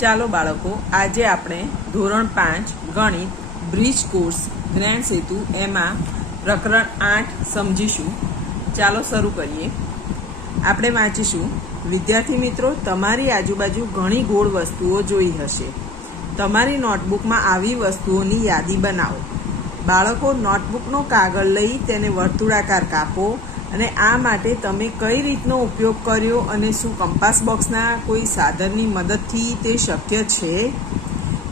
ચાલો બાળકો, આજે આપણે ધોરણ 5 ગણિત બ્રિજ કોર્સ જ્ઞાન સેતુ એમાં પ્રકરણ 8 સમજીશું. ચાલો શરૂ કરીએ. આપણે વાંચીશું. વિદ્યાર્થી મિત્રો, તમારી આજુબાજુ ઘણી ગોળ વસ્તુઓ જોઈ હશે. તમારી નોટબુકમાં આવી વસ્તુઓની યાદી બનાવો. બાળકો, નોટબુકનો કાગળ લઈ તેને વર્તુળાકાર કાપો અને આ માટે તમે કઈ રીતનો ઉપયોગ કર્યો અને શું કંપાસ બોક્સના કોઈ સાધનની મદદથી તે શક્ય છે?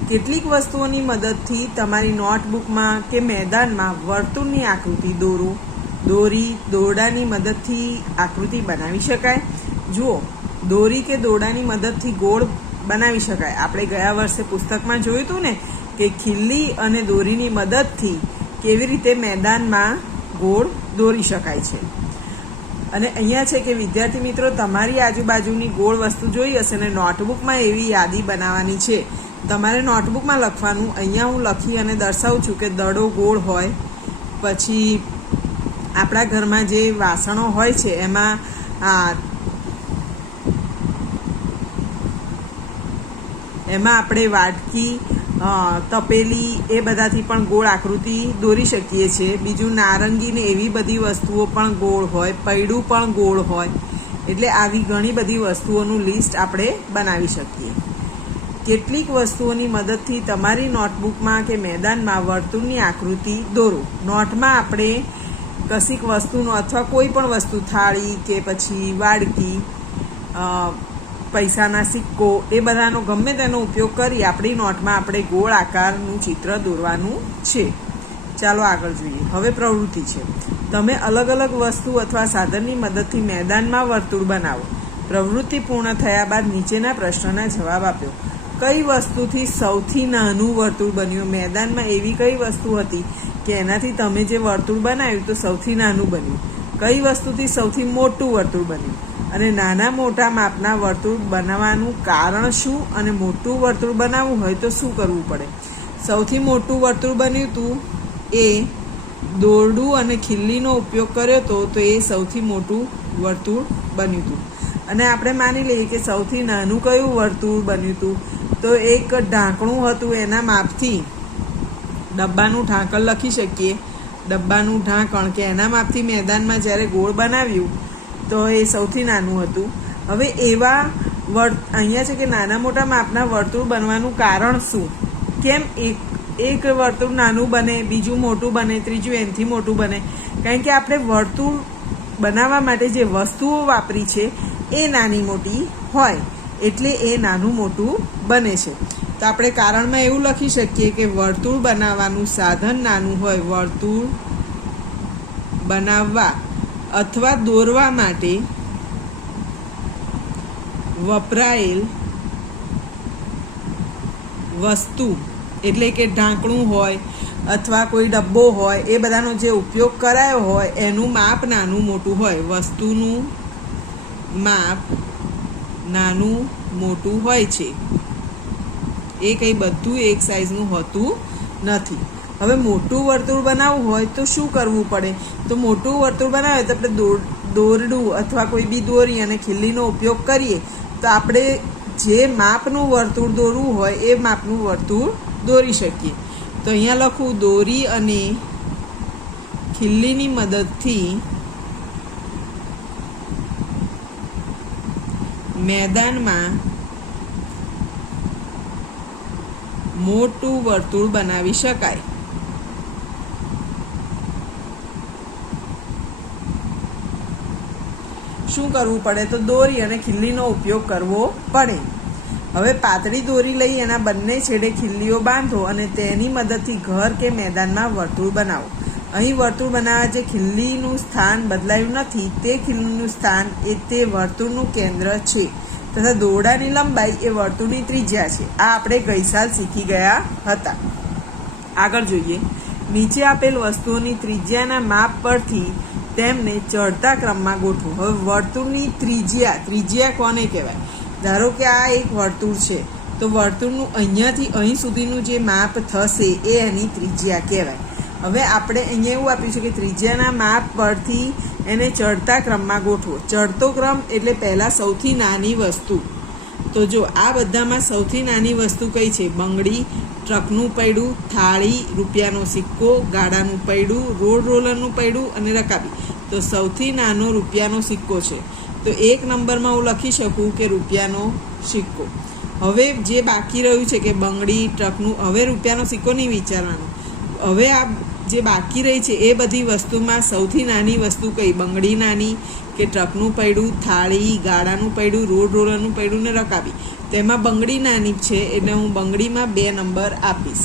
કેટલીક વસ્તુઓની મદદથી તમારી નોટબુકમાં કે મેદાનમાં વર્તુળની આકૃતિ દોરો. દોરી, દોરડાની મદદથી આકૃતિ બનાવી શકાય. જુઓ, દોરી કે દોરડાની મદદથી ગોળ બનાવી શકાય. આપણે ગયા વર્ષે પુસ્તકમાં જોયું હતું ને કે ખીલ્લી અને દોરીની મદદથી કેવી રીતે મેદાનમાં ગોળ દોરી શકાય છે. અને અહીંયા છે કે વિદ્યાર્થી મિત્રો, તમારી આજુબાજુની ગોળ વસ્તુ જોઈ હશે ને નોટબુકમાં એવી યાદી બનાવવાની છે. તમારે નોટબુકમાં લખવાનું. અહીંયા હું લખી અને દર્શાવું છું કે દડો ગોળ હોય, પછી આપણા ઘરમાં જે વાસણો હોય છે એમાં આપણે વાટકી, તપેલી એ બધાથી પણ ગોળ આકૃતિ દોરી શકીએ છીએ. બીજું નારંગી ને એવી બધી વસ્તુઓ પણ ગોળ હોય, પૈડું પણ ગોળ હોય. એટલે આવી ઘણી બધી વસ્તુઓનું લિસ્ટ આપણે બનાવી શકીએ. કેટલીક વસ્તુઓની મદદથી તમારી નોટબુકમાં કે મેદાનમાં વર્તુળની આકૃતિ દોરો. નોટમાં આપણે કશીક વસ્તુનો અથવા કોઈ પણ વસ્તુ, થાળી કે પછી વાડકી, પૈસાના સિક્કો, એ બધાનો ગમે તેનો ઉપયોગ કરી આપણી નોટમાં આપણે ગોળ આકારનું ચિત્ર દોરવાનું છે. ચાલો આગળ જોઈએ. હવે પ્રવૃત્તિ છે. તમે અલગ અલગ વસ્તુ અથવા સાધનની મદદથી મેદાનમાં વર્તુળ બનાવો. પ્રવૃત્તિ પૂર્ણ થયા બાદ નીચેના પ્રશ્નના જવાબ આપ્યો. કઈ વસ્તુથી સૌથી નાનું વર્તુળ બન્યું? મેદાનમાં એવી કઈ વસ્તુ હતી કે એનાથી તમે જે વર્તુળ બનાવ્યું તો સૌથી નાનું બન્યું? કઈ વસ્તુથી સૌથી મોટું વર્તુળ બન્યું? અને નાના મોટા માપના વર્તુળ બનાવવાનું કારણ શું? અને મોટું વર્તુળ બનાવવું હોય તો શું કરવું પડે? સૌથી મોટું વર્તુળ બન્યું હતું એ દોરડું અને ખીલ્લીનો ઉપયોગ કર્યો હતો, તો એ સૌથી મોટું વર્તુળ બન્યું હતું. અને આપણે માની લઈએ કે સૌથી નાનું કયું વર્તુળ બન્યું હતું, તો એક ઢાંકણું હતું. એના માપથી ડબ્બાનું ઢાંકણ લખી શકીએ. ડબ્બાનું ઢાંકણ કે એના માપથી મેદાનમાં જ્યારે ગોળ બનાવ્યું તો એ સૌથી નાનું હતું. હવે એવા અહીંયા છે કે નાના મોટા માપના વર્તુળ બનવાનું કારણ શું? કેમ એક વર્તુળ નાનું બને, બીજું મોટું બને, ત્રીજું એનાથી મોટું બને? કારણ કે આપણે વર્તુળ બનાવવા માટે જે વસ્તુઓ વાપરી છે એ નાની મોટી હોય, એટલે એ નાનું મોટું બને છે. તો આપણે કારણમાં એવું લખી શકીએ કે વર્તુળ બનાવવાનું સાધન નાનું હોય. વર્તુળ બનાવવા અથવા દોરવા માટે વપરાયેલ વસ્તુ, એટલે કે ઢાંકણું હોય અથવા કોઈ ડબ્બો હોય, એ બધાનો જે ઉપયોગ કરાયો હોય એનું માપ નાનું મોટું હોય. વસ્તુનું માપ નાનું મોટું હોય છે. એ કંઈ બધું એક સાઈઝનું હોતું નથી. હવે મોટું વર્તુળ બનાવવું હોય તો શું કરવું પડે? તો મોટું વર્તુળ બનાવે તો આપણે દોરડું અથવા કોઈ બી દોરી અને ખીલ્લીનો ઉપયોગ કરીએ તો આપણે જે માપનું વર્તુળ દોરવું હોય એ માપનું વર્તુળ દોરી શકીએ. તો અહીંયા લખું, દોરી અને ખીલ્લીની મદદથી મેદાનમાં મોટું વર્તુળ બનાવી શકાય. શું કરવું પડે? તો દોરી અને ખીલ્લીનો ઉપયોગ કરવો પડે. હવે પાતળી દોરી લઈ એના બંને છેડે ખીલ્લીઓ બાંધો અને તેની મદદથી ઘર કે મેદાનમાં વર્તુળ બનાવો. અહીં વર્તુળ બનાવવા જે ખીલ્લીનું સ્થાન બદલાયું નથી, તે ખીલ્લીનું સ્થાન એ તે વર્તુળનું કેન્દ્ર છે તથા દોરડાની લંબાઈ એ વર્તુળની ત્રિજ્યા છે. આ આપણે ગઈ સાલ શીખી ગયા હતા. આગળ જોઈએ. નીચે આપેલ વસ્તુઓની ત્રિજ્યાના માપ પરથી તેમને ચડતા ક્રમમાં ગોઠવો. હવે વર્તુળની ત્રિજ્યા કોને કહેવાય? ધારો કે આ એક વર્તુળ છે, તો વર્તુળનું અહીંયાથી અહીં સુધીનું જે માપ થશે એ એની ત્રિજ્યા કહેવાય. હવે આપણે અહીંયા એવું આપ્યું છે કે ત્રિજ્યાના માપ પરથી એને ચડતા ક્રમમાં ગોઠવો. ચડતો ક્રમ એટલે પહેલાં સૌથી નાની વસ્તુ. તો જો આ બધામાં સૌથી નાની વસ્તુ કઈ છે? બંગડી, ટ્રકનું પૈડું, થાળી, રૂપિયાનો સિક્કો, ગાડાનું પૈડું, રોડ રોલરનું પૈડું અને રકાબી. તો સૌથી નાનો રૂપિયાનો સિક્કો છે. તો 1 નંબરમાં હું લખી શકું કે રૂપિયાનો સિક્કો. હવે જે બાકી રહ્યું છે કે બંગડી, ટ્રકનું, હવે રૂપિયાનો સિક્કો નહીં વિચારવાનો. હવે આ જે બાકી રહી છે એ બધી વસ્તુમાં સૌથી નાની વસ્તુ કઈ? બંગડી નાની કે ટ્રકનું પૈડું, થાળી, ગાડાનું પૈડું, રોડ રોલરનું પૈડું ને રકાબી. તેમાં બંગડી નાની છે એટલે હું બંગડીમાં 2 નંબર આપીશ.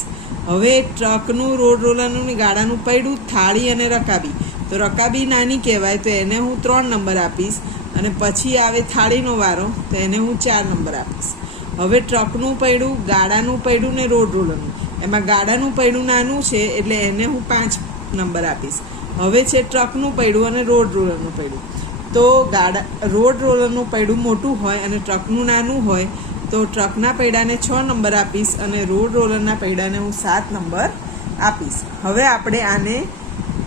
હવે ટ્રકનું, રોડ રોલરનું ને ગાડાનું પૈડું, થાળી અને રકાબી. તો રકાબી નાની કહેવાય તો એને હું 3 નંબર આપીશ. અને પછી આવે થાળીનો વારો તો એને હું 4 નંબર આપીશ. હવે ટ્રકનું પૈડું, ગાડાનું પૈડું ને રોડ રોલરનું, એમાં ગાડાનું પૈડું નાનું છે એટલે એને હું 5 નંબર આપીશ. હવે છે ટ્રકનું પૈડું અને રોડ રોલરનું પૈડું. તો રોડ રોલરનું પૈડું મોટું હોય અને ટ્રકનું નાનું હોય તો ટ્રકના પૈડાને 6 નંબર આપીશ અને રોડ રોલરના પૈડાને હું 7 નંબર આપીશ. હવે આપણે આને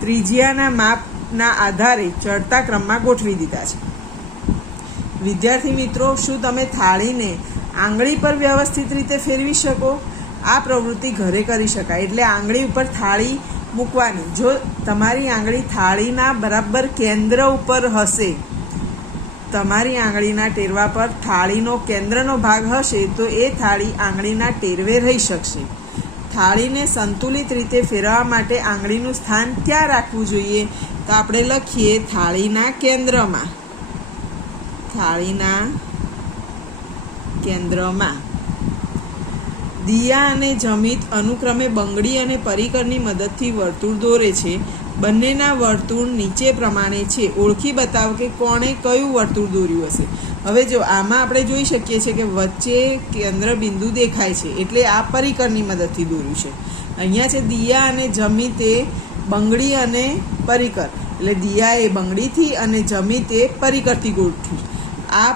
ત્રિજ્યાના માપના આધારે ચડતા ક્રમમાં ગોઠવી દીધા છે. વિદ્યાર્થી મિત્રો, શું તમે થાળીને આંગળી પર વ્યવસ્થિત રીતે ફેરવી શકો? આ પ્રવૃત્તિ ઘરે કરી શકાય. એટલે આંગળી ઉપર થાળી મૂકવાની. જો તમારી આંગળી થાળીના બરાબર કેન્દ્ર ઉપર હશે, તમારી આંગળીના ટેરવા પર થાળીનો કેન્દ્રનો ભાગ હશે તો એ થાળી આંગળીના ટેરવે રહી શકશે. થાળીને સંતુલિત રીતે ફેરવવા માટે આંગળીનું સ્થાન ક્યાં રાખવું જોઈએ? તો આપણે લખીએ થાળીના કેન્દ્રમાં. થાળીના કેન્દ્રમાં. દિયા અને જમિત અનુક્રમે બંગડી અને પરિકરની મદદથી વર્તુળ દોરે છે. બંનેના વર્તુળ નીચે પ્રમાણે છે. ઓળખી બતાવો કે કોણે કયું વર્તુળ દોર્યું હશે. હવે જો આમાં આપણે જોઈ શકીએ છીએ કે વચ્ચે કેન્દ્ર બિંદુ દેખાય છે એટલે આ પરિકરની મદદથી દોર્યું છે. અહીંયા છે દિયા અને જમિતે બંગડી અને પરિકર, એટલે દિયાએ બંગડીથી અને જમિતે પરિકરથી ગોઠવ્યું. આ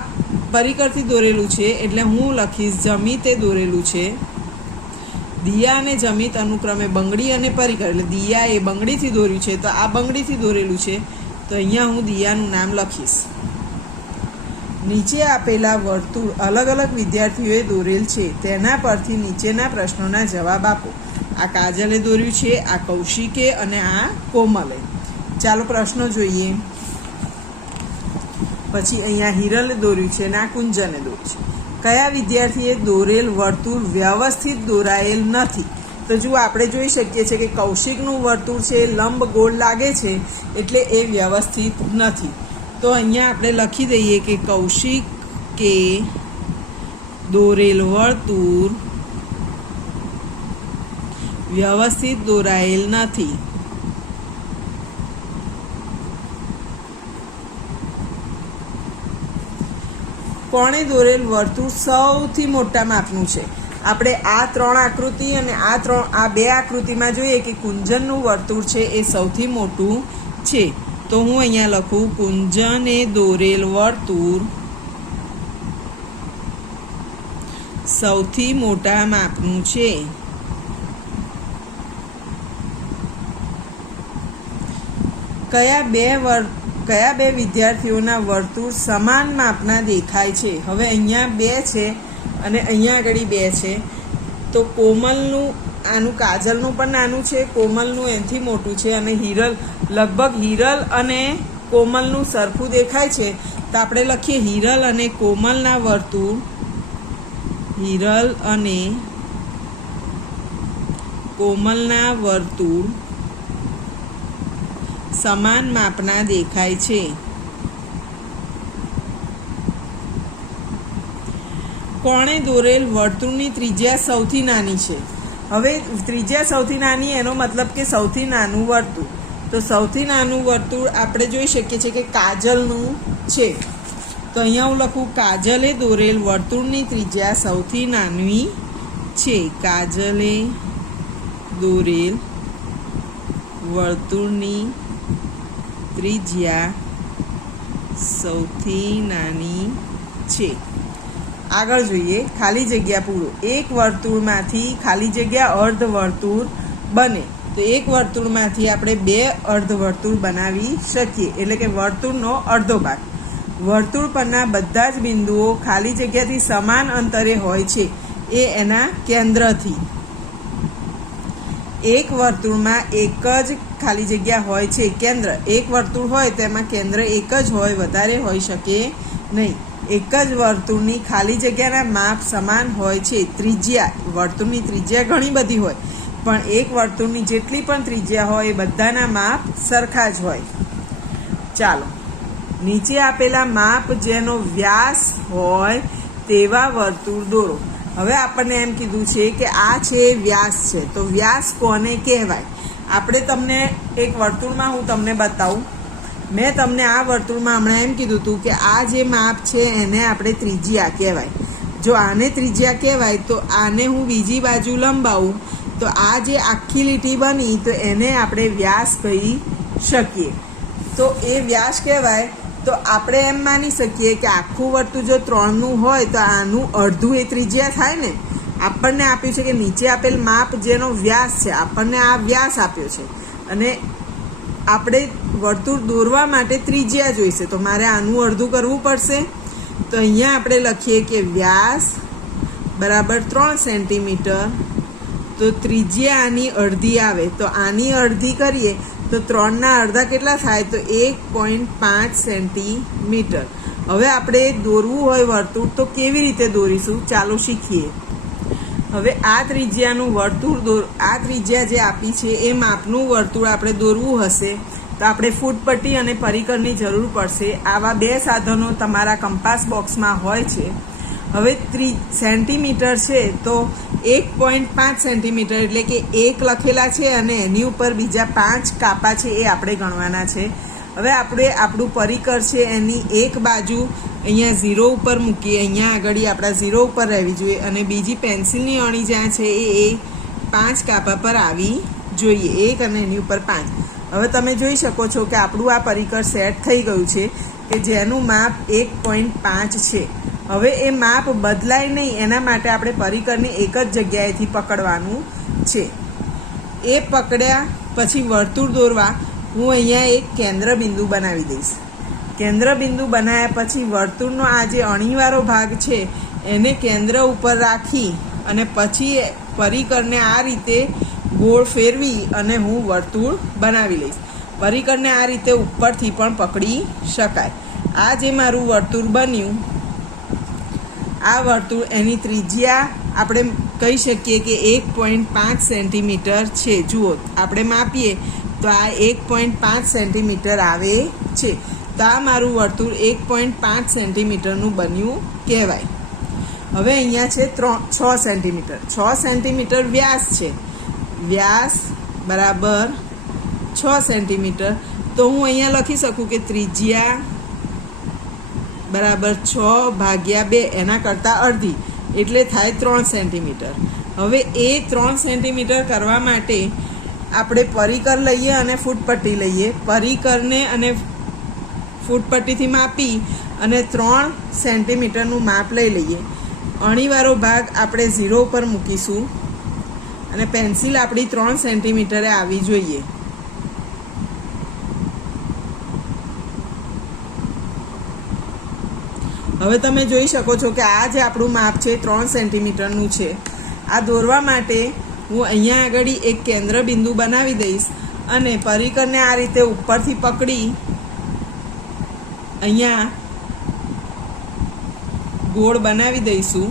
પરિકરથી દોરેલું છે એટલે હું લખીશ જમિતે દોરેલું છે. દિયા અને જમિત અનુક્રમે બંગડી અને પરિકર, એટલે દિયા એ બંગડીથી દોર્યું છે તો આ બંગડીથી દોરેલું છે તો અહીંયા હું દિયાનું નામ લખીશ. નીચે આપેલા વર્તુળ અલગ અલગ વિદ્યાર્થીઓએ દોરેલ છે. તેના પરથી નીચેના પ્રશ્નોના જવાબ આપો. આ કાજલે દોર્યું છે, આ કૌશિકે અને આ કોમલે. ચાલો પ્રશ્નો જોઈએ. પછી અહીંયા હિરલે દોર્યું છે અને આ કુંજને દોર્યું છે. કયા વિદ્યાર્થીએ દોરેલ વર્તુળ વ્યવસ્થિત દોરાયેલ નથી? તો જો આપણે જોઈ શકીએ છીએ કે કૌશિકનું વર્તુળ છે લંબ ગોળ લાગે છે એટલે એ વ્યવસ્થિત નથી. તો અહીંયા આપણે લખી દઈએ કે કૌશિકે દોરેલ વર્તુળ વ્યવસ્થિત દોરાયેલ નથી. કોણે દોરેલ વર્તુળ સૌથી મોટા માપનું છે? આપણે આ 3 આકૃતિ અને આ 2 આકૃતિમાં જોઈએ કે કુંજનનું વર્તુળ છે એ સૌથી મોટું છે. તો હું અહીંયા લખું કુંજને દોરેલ વર્તુળ સૌથી મોટા માપનું છે. કયા બે વિદ્યાર્થીઓના વર્તુળ સમાન માપના દેખાય છે? હવે અહીંયા 2 છે અને અહીંયા આગળ 2 છે. તો કોમલનું, આનું કાજલનું પણ નાનું છે, કોમલનું એનાથી મોટું છે અને લગભગ હિરલ અને કોમલનું સરખું દેખાય છે. તો આપણે લખીએ હિરલ અને કોમલના વર્તુળ, હિરલ અને કોમલના વર્તુળ સમાન માપના દેખાય છે. કોણે દોરેલ વર્તુળની ત્રિજ્યા સૌથી નાની છે? હવે ત્રિજ્યા સૌથી નાની એનો મતલબ કે સૌથી નાનું વર્તુળ. તો સૌથી નાનું વર્તુળ આપણે જોઈ શકીએ છીએ કે કાજલનું છે. તો અહીંયા હું લખું કાજલે દોરેલ વર્તુળની ત્રિજ્યા સૌથી નાની છે. કાજલે દોરેલ વર્તુળની ત્રિજ્યા સૌથી નાની છે. આગળ જોઈએ ખાલી જગ્યા પૂરો. એક વર્તુળમાંથી ખાલી જગ્યા અર્ધ વર્તુળ બને. તો એક વર્તુળમાંથી આપણે 2 અર્ધ વર્તુળ બનાવી શકીએ, એટલે કે વર્તુળનો અડધો ભાગ. વર્તુળ પરના બધા જ બિંદુઓ ખાલી જગ્યાથી સમાન અંતરે હોય છે, એ એના કેન્દ્રથી. એક વર્તુળમાં એક જ ખાલી જગ્યા હોય છે, કેન્દ્ર. એક વર્તુળ હોય તો એમાં કેન્દ્ર એક જ હોય, વધારે હોઈ શકે નહીં. એક જ વર્તુળની ખાલી જગ્યાના માપ સમાન હોય છે. ત્રિજ્યા, વર્તુળની ત્રિજ્યા ઘણી બધી હોય, પણ એક વર્તુળની જેટલી પણ ત્રિજ્યા હોય એ બધાના માપ સરખા જ હોય. ચાલો, નીચે આપેલા માપ જેનો વ્યાસ હોય તેવા વર્તુળ દોરો. હવે આપણને એમ કીધું છે કે આ છે વ્યાસ છે, તો વ્યાસ કોને કહેવાય? આપણે તમને એક વર્તુળમાં હું તમને બતાવું. મેં તમને આ વર્તુળમાં હમણાં એમ કીધું હતું કે આ જે માપ છે એને આપણે ત્રિજ્યા કહેવાય. જો આને ત્રિજ્યા કહેવાય તો આને હું બીજી બાજુ લંબાવું તો આ જે આખી લીટી બની તો એને આપણે વ્યાસ કહી શકીએ. તો એ વ્યાસ કહેવાય. તો આપણે એમ માની શકીએ કે આખું વર્તુળ જો 3નું હોય તો આનું અડધું એ ત્રિજ્યા થાય ને. આપણને આપ્યું છે કે નીચે આપેલ માપ જેનો વ્યાસ છે, આપણને આ વ્યાસ આપ્યો છે અને આપણે વર્તુળ દોરવા માટે ત્રિજ્યા જોઈશે, તો મારે આનું અડધું કરવું પડશે. તો અહીંયા આપણે લખીએ કે વ્યાસ બરાબર 3 સેન્ટીમીટર. તો ત્રિજ્યા આની અડધી આવે, તો આની અડધી કરીએ તો 3ના અડધા કેટલા થાય? તો 1.5 સેન્ટીમીટર. હવે આપણે દોરવું હોય વર્તુળ તો કેવી રીતે દોરીશું? ચાલો શીખીએ. હવે આ ત્રિજ્યાનું વર્તુળ આ ત્રિજ્યા જે આપી છે એ માપનું વર્તુળ આપણે દોરવું હશે તો આપણે ફૂટપટ્ટી અને પરિકરની જરૂર પડશે. આવા 2 સાધનો તમારા કંપાસ બોક્સમાં હોય છે. હવે સેન્ટીમીટર છે તો 1.5 સેન્ટીમીટર એટલે કે 1 લખેલા છે અને એની ઉપર બીજા 5 કાપા છે એ આપણે ગણવાના છે. હવે આપણે આપણું પરિકર છે એની એક બાજુ અહીંયા 0 ઉપર મૂકીએ, અહીંયા આગળ આપણા 0 ઉપર રહેવી જોઈએ અને બીજી પેન્સિલની અણી જ્યાં છે એ 5 કાપા પર આવી જોઈએ, 1 અને એની ઉપર 5. હવે તમે જોઈ શકો છો કે આપણું આ પરિકર સેટ થઈ ગયું છે કે જેનું માપ 1.5 છે. હવે એ માપ બદલાય નહીં એના માટે આપણે પરિકરને એક જ જગ્યાએથી પકડવાનું છે. એ પકડ્યા પછી વર્તુળ દોરવા હું અહીંયા એક કેન્દ્ર બિંદુ બનાવી દઈશ. કેન્દ્ર બિંદુ બનાવ્યા પછી વર્તુળનો આ જે અણીવાળો ભાગ છે એને કેન્દ્ર ઉપર રાખી અને પછી પરિકરને આ રીતે ગોળ ફેરવી અને હું વર્તુળ બનાવી લઈશ. પરિકરને આ રીતે ઉપરથી પણ પકડી શકાય. આ જે મારું વર્તુળ બન્યું, આ વર્તુળ એની ત્રિજ્યા આપણે કહી શકીએ કે 1.5 સેન્ટીમીટર છે. જુઓ, આપણે માપીએ તો આ 1.5 સેન્ટીમીટર આવે છે. તો આ મારું વર્તુળ 1.5 સેન્ટીમીટરનું બન્યું કહેવાય. હવે અહીંયા છે 6 સેન્ટીમીટર. 6 સેન્ટીમીટર વ્યાસ છે. વ્યાસ બરાબર 6 સેન્ટીમીટર. તો હું અહીંયા લખી શકું કે ત્રિજ્યા બરાબર 6/2, એના કરતાં અડધી એટલે થાય 3 સેન્ટીમીટર. હવે એ 3 સેન્ટીમીટર કરવા માટે આપણે પરિકર લઈએ અને ફૂટપટ્ટી લઈએ. પરિકરને અને ફૂટપટ્ટીથી માપી અને 3 સેન્ટીમીટરનું માપ લઈ લઈએ. અણીવાળો ભાગ આપણે 0 ઉપર મૂકીશું અને પેન્સિલ આપણી 3 સેન્ટીમીટરે આવી જોઈએ. હવે તમે જોઈ શકો છો કે આ જે આપણું માપ છે 3 સેન્ટીમીટરનું છે. આ દોરવા માટે હું અહીંયા આગળ એક કેન્દ્ર બિંદુ બનાવી દઈશ અને પરિકરને આ રીતે ઉપરથી પકડી અહીંયા ગોળ બનાવી દઈશું.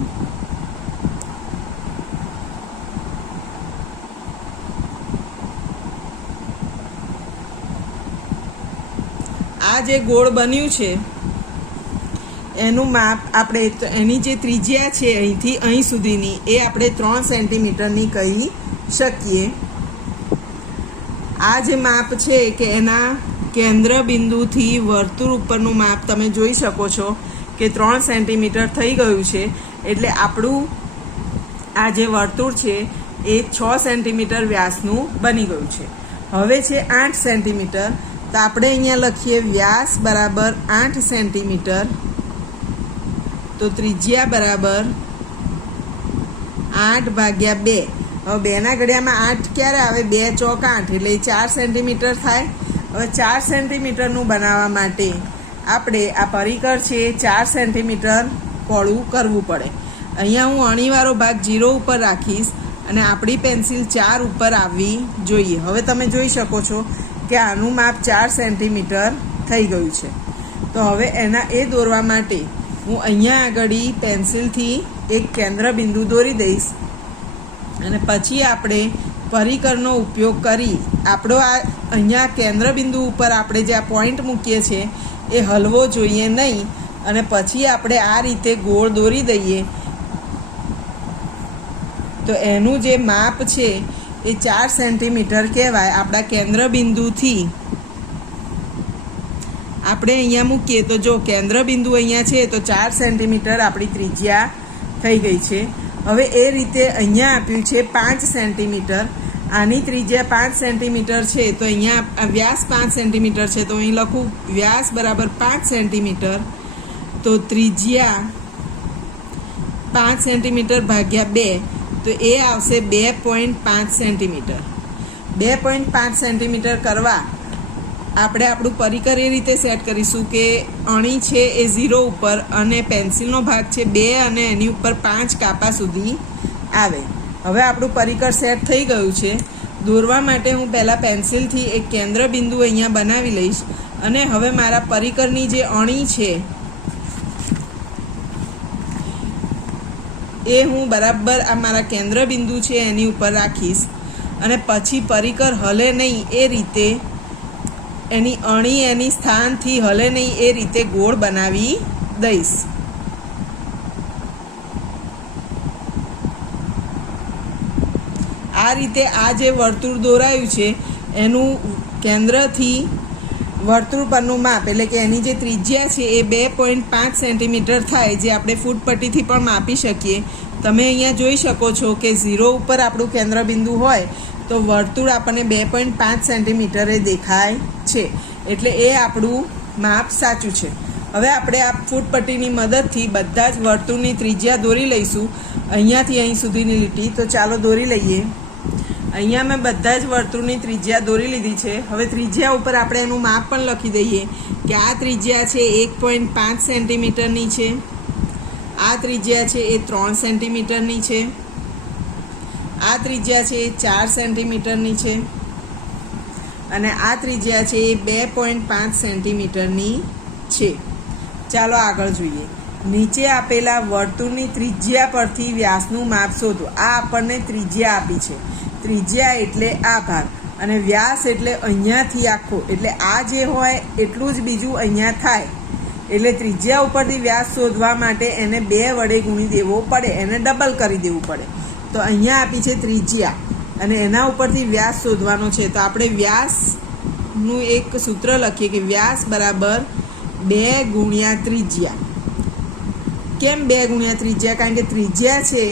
આ જે ગોળ બન્યું છે એનું માપ આપણે એની જે ત્રિજ્યા છે અહીંથી અહીં સુધીની એ આપણે 3 સેન્ટીમીટરની કહી શકીએ. આ જે માપ છે કે એના કેન્દ્ર બિંદુથી વર્તુળ ઉપરનું માપ તમે જોઈ શકો છો કે 3 સેન્ટીમીટર થઈ ગયું છે. એટલે આપણું આ જે વર્તુળ છે એ 6 સેન્ટીમીટર વ્યાસનું બની ગયું છે. હવે છે 8 સેન્ટીમીટર. તો આપણે અહીંયા લખીએ વ્યાસ બરાબર 8 સેન્ટીમીટર. તો ત્રિજ્યા બરાબર 8/2. હવે 2ના ઘડિયામાં 8 ક્યારે આવે? 2 ચોક 8 એટલે 4 સેન્ટીમીટર થાય. હવે 4 સેન્ટીમીટરનું બનાવવા માટે આપણે આ પરિકર છે 4 સેન્ટીમીટર પહોળું કરવું પડે. અહીંયા હું અણીવાળો ભાગ 0 ઉપર રાખીશ અને આપણી પેન્સિલ 4 ઉપર આવવી જોઈએ. હવે તમે જોઈ શકો છો કે આનું માપ 4 સેન્ટીમીટર થઈ ગયું છે. તો હવે એ દોરવા માટે હું અહીંયા આગળ પેન્સિલથી એક કેન્દ્ર બિંદુ દોરી દઈશ અને પછી આપણે પરિકરનો ઉપયોગ કરી આપણો આ અહીંયા કેન્દ્ર બિંદુ ઉપર આપણે જે આ પોઈન્ટ મૂકીએ છીએ એ હલવો જોઈએ નહીં અને પછી આપણે આ રીતે ગોળ દોરી દઈએ. તો એનું જે માપ છે એ 4 સેન્ટીમીટર કહેવાય. આપણા કેન્દ્ર બિંદુથી આપણે અહીંયા મૂકીએ તો જો કેન્દ્ર બિંદુ અહીંયા છે તો 4 સેન્ટીમીટર આપણી ત્રિજ્યા થઈ ગઈ છે. હવે એ રીતે અહીંયા આપ્યું છે 5 સેન્ટીમીટર. આની ત્રિજ્યા 5 સેન્ટીમીટર છે તો અહીંયા વ્યાસ 5 સેન્ટીમીટર છે તો અહીં લખું વ્યાસ બરાબર 5 સેન્ટીમીટર. તો ત્રિજ્યા 5 સેન્ટીમીટર ભાગ્યા 2 તો એ આવશે 2.5 સેન્ટીમીટર. 2.5 સેન્ટીમીટર કરવા આપણે આપણું પરિકર એ રીતે સેટ કરીશું કે અણી છે એ 0 ઉપર અને પેન્સિલનો ભાગ છે 2 અને એની ઉપર 5 કાપા સુધી આવે. હવે આપણું પરિકર સેટ થઈ ગયું છે. દોરવા માટે હું પહેલાં પેન્સિલથી એક કેન્દ્ર બિંદુ અહીંયા બનાવી લઈશ અને હવે મારા પરિકરની જે અણી છે એ હું બરાબર આ મારા કેન્દ્ર બિંદુ છે એની ઉપર રાખીશ અને પછી પરિકર હલે નહીં એ રીતે એની અણી એની સ્થાનથી હલે નહીં એ રીતે ગોળ બનાવી દઈશ. આ રીતે આ જે વર્તુળ દોરાયું છે એનું કેન્દ્રથી વર્તુળ પરનું માપ એટલે કે એની જે ત્રિજ્યા છે એ 2.5 સેન્ટીમીટર થાય, જે આપણે ફૂટપટ્ટીથી પણ માપી શકીએ. તમે અહીંયા જોઈ શકો છો કે 0 ઉપર આપણું કેન્દ્ર બિંદુ હોય તો વર્તુળ આપણને 2.5 સેન્ટીમીટરે દેખાય છે, એટલે એ આપણું માપ સાચું છે. હવે આપણે આ ફૂટપટ્ટીની મદદથી બધા જ વર્તુળની ત્રિજ્યા દોરી લઈશું, અહીંયાથી અહીં સુધીની લીટી. તો ચાલો દોરી લઈએ. અહીંયા મેં બધા જ વર્તુળની ત્રિજ્યા દોરી લીધી છે. હવે ત્રિજ્યા ઉપર આપણે એનું માપ પણ લખી દઈએ કે આ ત્રિજ્યા છે 1.5 સેન્ટીમીટરની છે, આ ત્રિજ્યા છે એ 3 સેન્ટીમીટરની છે, આ ત્રિજ્યા છે એ 4 સેન્ટીમીટરની છે અને આ ત્રિજ્યા છે એ 2.5 સેન્ટીમીટરની છે. ચાલો આગળ જોઈએ. નીચે આપેલા વર્તુળની ત્રિજ્યા પરથી વ્યાસનું માપ શોધો. આ આપણને ત્રિજ્યા આપી છે. ત્રિજ્યા એટલે આ ભાગ અને વ્યાસ એટલે અહીંયાથી આખો, એટલે આ જે હોય એટલું જ બીજું અહીંયા થાય. એટલે ત્રિજ્યા ઉપરથી વ્યાસ શોધવા માટે એને 2 વડે ગુણી દેવો પડે, એને ડબલ કરી દેવું પડે. તો અહીંયા આપી છે ત્રિજ્યા અને એના ઉપરથી વ્યાસ શોધવાનો છે. તો આપણે વ્યાસનું એક સૂત્ર લખીએ કે વ્યાસ બરાબર 2 ગુણ્યા ત્રિજ્યા. કેમ 2 ગુણ્યા ત્રિજ્યા? કારણ કે ત્રિજ્યા છે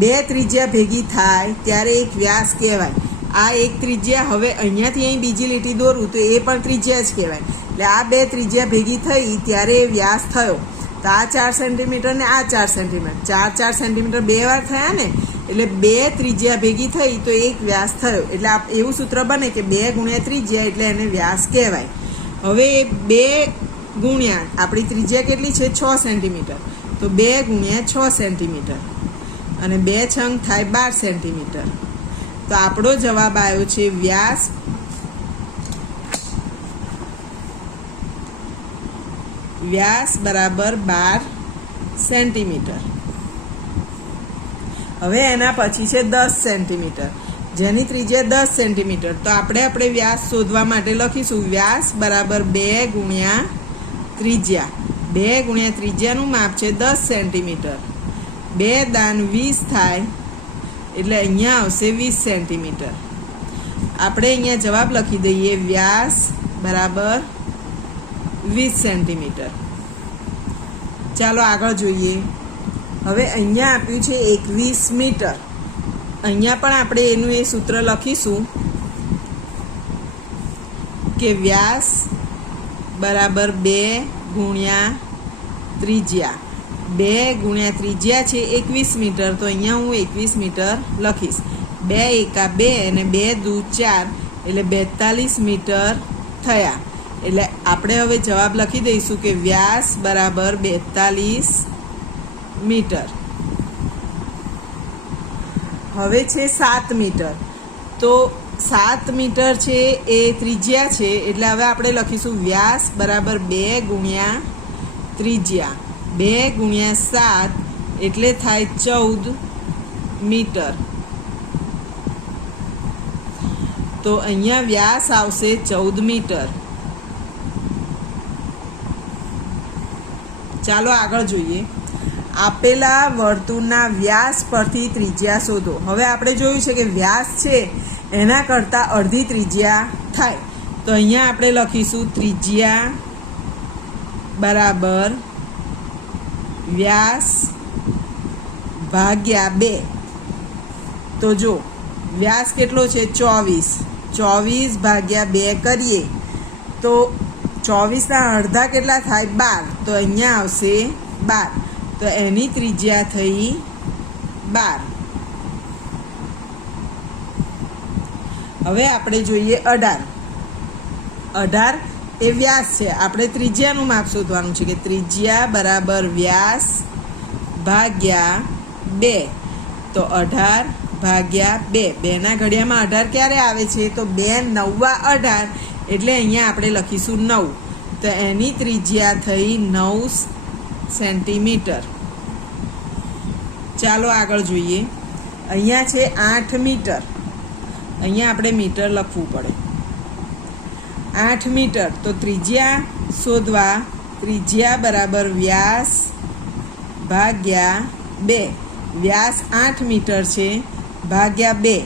2 ત્રિજ્યા ભેગી થાય ત્યારે એક વ્યાસ કહેવાય. આ એક ત્રિજ્યા, હવે અહીંયાથી અહીં બીજી લીટી દોરું તો એ પણ ત્રિજ્યા જ કહેવાય. એટલે આ 2 ત્રિજ્યા ભેગી થઈ ત્યારે એ વ્યાસ થયો. તો આ 4 સેન્ટીમીટર ને આ 4 સેન્ટીમીટર, 4 સેન્ટીમીટર 2 વાર થયા ને, એટલે 2 ત્રિજ્યા ભેગી થઈ તો એક વ્યાસ થયો. એટલે એવું સૂત્ર બને કે 2 ગુણ્યા ત્રિજ્યા એટલે એને વ્યાસ કહેવાય. હવે 2 ગુણ્યા આપણી ત્રિજ્યા કેટલી છે 6 સેન્ટીમીટર, તો 2 ગુણ્યા 6 સેન્ટીમીટર અને 2 છંગ થાય 12 સેન્ટીમીટર. તો આપણો જવાબ આવ્યો છે વ્યાસ બરાબર 12 સેન્ટીમીટર. હવે એના પછી છે 10 સેન્ટીમીટર, જેની ત્રિજ્યા 10 સેન્ટીમીટર. તો આપણે વ્યાસ શોધવા માટે લખીશું વ્યાસ બરાબર 2 ગુણ્યા ત્રિજ્યા. 2 ગુણ્યા ત્રિજ્યાનું માપ છે 10 સેન્ટીમીટર. 2 દાન 20 થાય એટલે અહીંયા આવશે 20 સેન્ટીમીટર. આપણે અહીંયા જવાબ લખી દઈએ વ્યાસ બરાબર 20 સેન્ટીમીટર. ચાલો આગળ જોઈએ. હવે અહીંયા આપ્યું છે 21 મીટર. અહીંયા પણ આપણે એનું એ સૂત્ર લખીશું કે વ્યાસ બરાબર 2 ગુણ્યા ત્રિજ્યા. 2 ગુણ્યા ત્રિજ્યા છે 21 મીટર, તો અહીંયા હું 21 મીટર લખીશ. 2 એકા 2 અને 2 દુ 4 એટલે 42 મીટર થયા. એટલે આપણે હવે જવાબ લખી દઈશું કે વ્યાસ બરાબર 42 મીટર. હવે છે 7 મીટર. તો 7 મીટર છે એ ત્રિજ્યા છે, એટલે હવે આપણે લખીશું વ્યાસ બરાબર 2 ગુણ્યા ત્રિજ્યા. 2 ગુણ્યા 7 એટલે થાય 14 મીટર. તો અહીંયા વ્યાસ આવશે 14 મીટર. ચાલો આગળ જોઈએ. આપેલા વર્તુળના વ્યાસ પરથી ત્રિજ્યા શોધો. હવે આપણે જોયું છે કે વ્યાસ છે એના કરતાં અડધી ત્રિજ્યા થાય. તો અહીંયા આપણે લખીશું ત્રિજ્યા બરાબર વ્યાસ ભાગ્યા 2. તો જો વ્યાસ કેટલો છે 24. 24 ભાગ્યા 2 કરીએ તો 24ના અડધા કેટલા થાય 12. તો અહીંયા આવશે 12. તો એની ત્રિજ્યા થઈ 12. હવે આપણે જોઈએ 18. 18 એ વ્યાસ છે. આપણે ત્રિજ્યાનું માપ શોધવાનું છે કે ત્રિજ્યા બરાબર વ્યાસ ભાગ્યા 2. તો 18 ભાગ્યા 2. 2ના ઘડિયામાં 18 ક્યારે આવે છે? તો 2 9 18. એટલે અહીંયા આપણે લખીશું 9. તો એની ત્રિજ્યા થઈ 9 સેન્ટીમીટર. ચાલો આગળ જોઈએ. અહીંયા છે 8 મીટર. અહીંયા આપણે મીટર લખવું પડે. 8 મીટર. તો ત્રિજ્યા શોધવા ત્રિજ્યા બરાબર વ્યાસ ભાગ્યા 2. વ્યાસ 8 મીટર છે ભાગ્યા 2.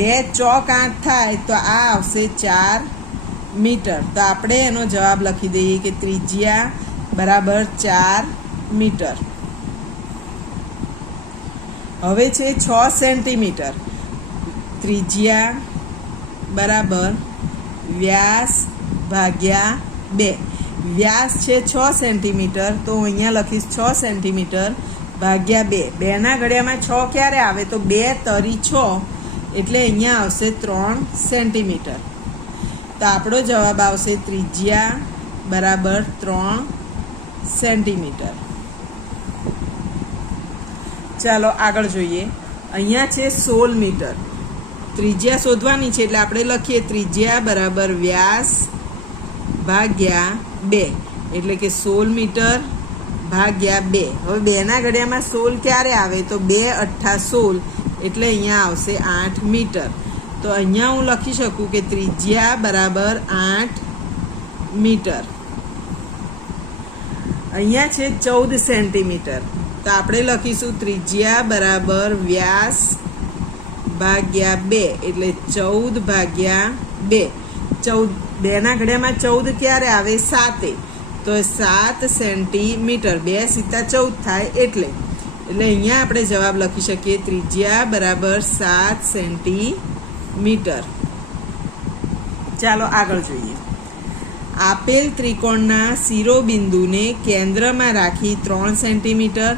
2 ચોક 8 થાય તો આ આવશે 4 મીટર. તો આપણે એનો જવાબ લખી દઈએ કે ત્રિજ્યા બરાબર 4 મીટર. હવે છે 6 સેન્ટીમીટર. ત્રિજ્યા બરાબર વ્યાસ ભાગ્યા 2. વ્યાસ છે 6 સેન્ટીમીટર. તો અહીંયા લખીશ 6 સેન્ટીમીટર ભાગ્યા 2. 2ના ઘડિયામાં 6 ક્યારે આવે? તો 2 તરી 6. એટલે અહીંયા આવશે 3 સેન્ટીમીટર. તો આપણો જવાબ આવશે ત્રિજ્યા બરાબર 3 સેન્ટીમીટર. ચાલો આગળ જોઈએ. અહીંયા છે 16 મીટર. ત્રિજ્યા શોધવાની છે એટલે આપણે લખીએ ત્રિજ્યા બરાબર વ્યાસ ભાગ્યા 2. એટલે કે 16 મીટર ભાગ્યા 2. હવે 2ના ઘડિયામાં 16 ક્યારે આવે? તો 2 8 16. એટલે અહીંયા આવશે 8 મીટર. તો અહીંયા હું લખી શકું કે ત્રિજ્યા બરાબર 8 મીટર. અહીંયા છે 14 સેન્ટીમીટર. તો આપણે લખીશું ત્રિજ્યા બરાબર વ્યાસ ભાગ્યા 2. એટલે 14 ભાગ્યા 2. 2ના ઘડિયામાં 14 ક્યારે આવે? 7. તો 7 સેન્ટીમીટર. 2 સીધા 14 થાય એટલે અહીંયા આપણે જવાબ લખી શકીએ ત્રિજ્યા બરાબર 7 સેન્ટીમીટર. ચાલો આગળ જોઈએ. આપેલ ત્રિકોણના શિરોબિંદુને કેન્દ્રમાં રાખી 3 સેન્ટીમીટર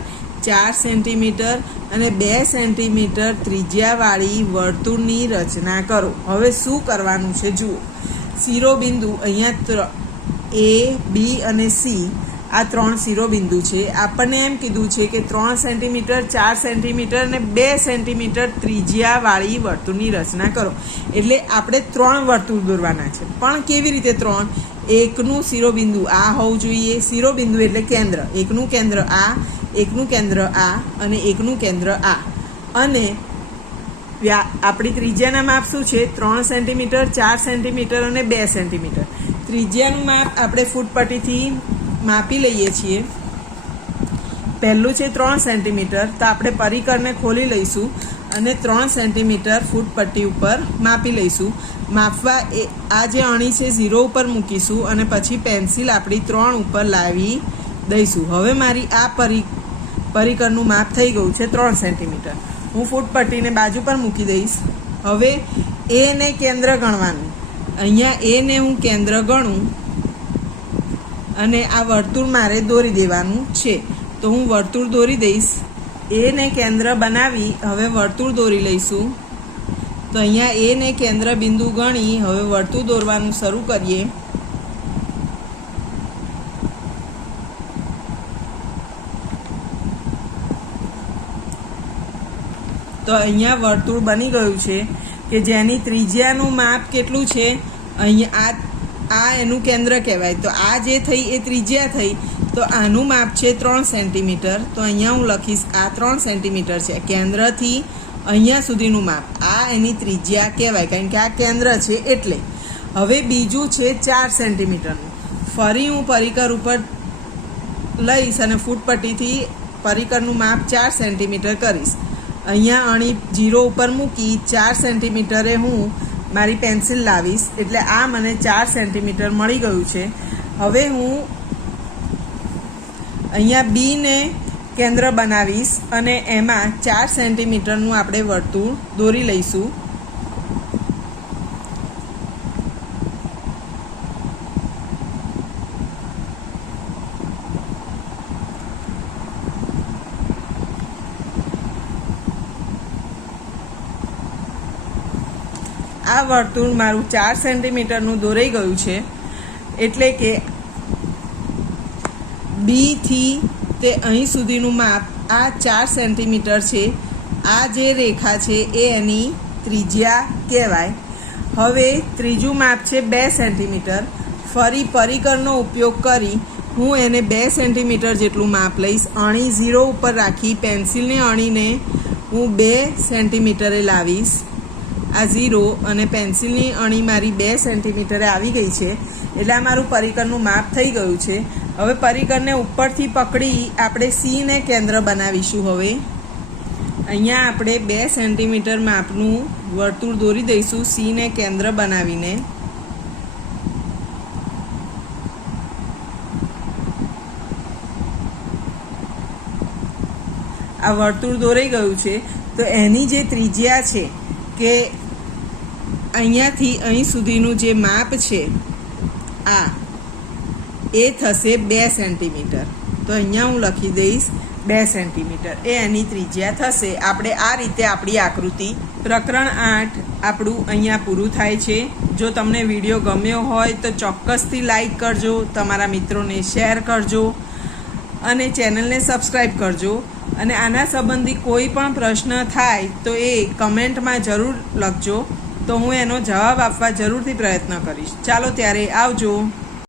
4 સેન્ટીમીટર અને 2 સેન્ટીમીટર ત્રિજ્યાવાળી વર્તુળની રચના કરો. હવે શું કરવાનું છે જુઓ. શિરોબિંદુ અહીંયા A, B અને C આ 3 શિરોબિંદુ છે. આપણને એમ કીધું છે કે 3 સેન્ટીમીટર 4 સેન્ટીમીટર અને 2 સેન્ટીમીટર ત્રિજ્યાવાળી વર્તુળની રચના કરો. એટલે આપણે 3 વર્તુળ દોરવાના છે. પણ કેવી રીતે 3? એકનું શિરોબિંદુ આ હોવું જોઈએ. શિરોબિંદુ એટલે કેન્દ્ર. એકનું કેન્દ્ર આ, એકનું કેન્દ્ર આ અને એકનું કેન્દ્ર આ. અને આપણી ત્રિજ્યાના માપ શું છે? 3 સેન્ટીમીટર 4 સેન્ટીમીટર અને 2 સેન્ટીમીટર. ત્રિજ્યાનું માપ આપણે ફૂટપટ્ટીથી માપી લઈએ છીએ. પહેલું છે 3 સેન્ટીમીટર. તો આપણે પરિકરને ખોલી લઈશું અને 3 સેન્ટીમીટર ફૂટપટ્ટી ઉપર માપી લઈશું. માપવા આ જે અણી છે 0 ઉપર મૂકીશું અને પછી પેન્સિલ આપણી 3 ઉપર લાવી દઈશું. હવે મારી આ પરિકરનું માપ થઈ ગયું છે 3 સેન્ટીમીટર. હું ફૂટપટ્ટીને બાજુ પર મૂકી દઈશ. હવે એને કેન્દ્ર ગણવાનું. અહીંયા એને હું કેન્દ્ર ગણું અને આ વર્તુળ મારે દોરી દેવાનું છે. તો હું વર્તુળ દોરી દઈશ. એને કેન્દ્ર બનાવી હવે વર્તુળ દોરી લઈશું. તો અહીંયા એને કેન્દ્ર બિંદુ ગણી હવે વર્તુળ દોરવાનું શરૂ કરીએ. તો અહીંયા વર્તુળ બની ગયું છે કે જેની ત્રિજ્યાનું માપ કેટલું છે, અહીંયા આ એનું કેન્દ્ર કહેવાય. તો આ જે થઈ એ ત્રિજ્યા થઈ, તો આનું માપ છે 3 સેન્ટીમીટર. તો અહીંયા હું લખીશ આ 3 સેન્ટીમીટર છે કેન્દ્રથી અહીંયા સુધીનું માપ. આ એની ત્રિજ્યા કહેવાય કારણ કે આ કેન્દ્ર છે એટલે. હવે બીજું છે 4 સેન્ટીમીટરનું. ફરી હું પરિકર ઉપર લઈશ અને ફૂટપટ્ટીથી પરિકરનું માપ 4 સેન્ટીમીટર કરીશ. અહીંયા અણી 0 ઉપર મૂકી 4 સેન્ટીમીટરે હું મારી પેન્સિલ લાવીશ એટલે આ મને 4 સેન્ટીમીટર મળી ગયું છે. હવે હું અહીંયા બીને કેન્દ્ર બનાવીશ અને એમાં 4 સેન્ટીમીટરનું આપણે વર્તુળ દોરી લઈશું. આ વર્તુળ મારું 4 સેન્ટીમીટરનું દોરાઈ ગયું છે એટલે કે બી થી તે અહીં સુધીનું માપ આ 4 સેન્ટીમીટર છે. આ જે રેખા છે એ એની ત્રિજ્યા કહેવાય. હવે ત્રીજું માપ છે 2 સેન્ટીમીટર. ફરી પરિકરનો ઉપયોગ કરી હું એને 2 સેન્ટીમીટર જેટલું માપ લઈશ. અણી 0 ઉપર રાખી પેન્સિલને અણીને હું 2 સેન્ટીમીટરે લાવીશ. આ 0 અને પેન્સિલની અણી મારી 2 સેન્ટીમીટરે આવી ગઈ છે એટલે આ મારું પરિકરનું માપ થઈ ગયું છે. હવે પરિકરને ઉપરથી પકડી આપણે સીને કેન્દ્ર બનાવીશું. હવે અહીંયા આપણે 2 સેન્ટીમીટર માપનું વર્તુળ દોરી દઈશું સીને કેન્દ્ર બનાવીને. આ વર્તુળ દોરાઈ ગયું છે તો એની જે ત્રિજ્યા છે કે અહીંયાથી અહીં સુધીનું જે માપ છે આ એ થશે 2 સેન્ટીમીટર. તો અહીંયા હું લખી દઈશ 2 સેન્ટીમીટર એ એની ત્રિજ્યા થશે. આપણે આ રીતે આપણી આકૃતિ પ્રકરણ 8 આપણું અહીંયા પૂરું થાય છે. જો તમને વિડીયો ગમ્યો હોય તો ચોક્કસથી લાઈક કરજો, તમારા મિત્રોને શેર કરજો અને ચેનલને સબસ્ક્રાઈબ કરજો. અને આના સંબંધી કોઈ પણ પ્રશ્ન થાય તો એ કમેન્ટમાં જરૂર લખજો તો હું એનો જવાબ આપવા જરૂરથી પ્રયત્ન કરીશ. ચાલો ત્યારે આવજો.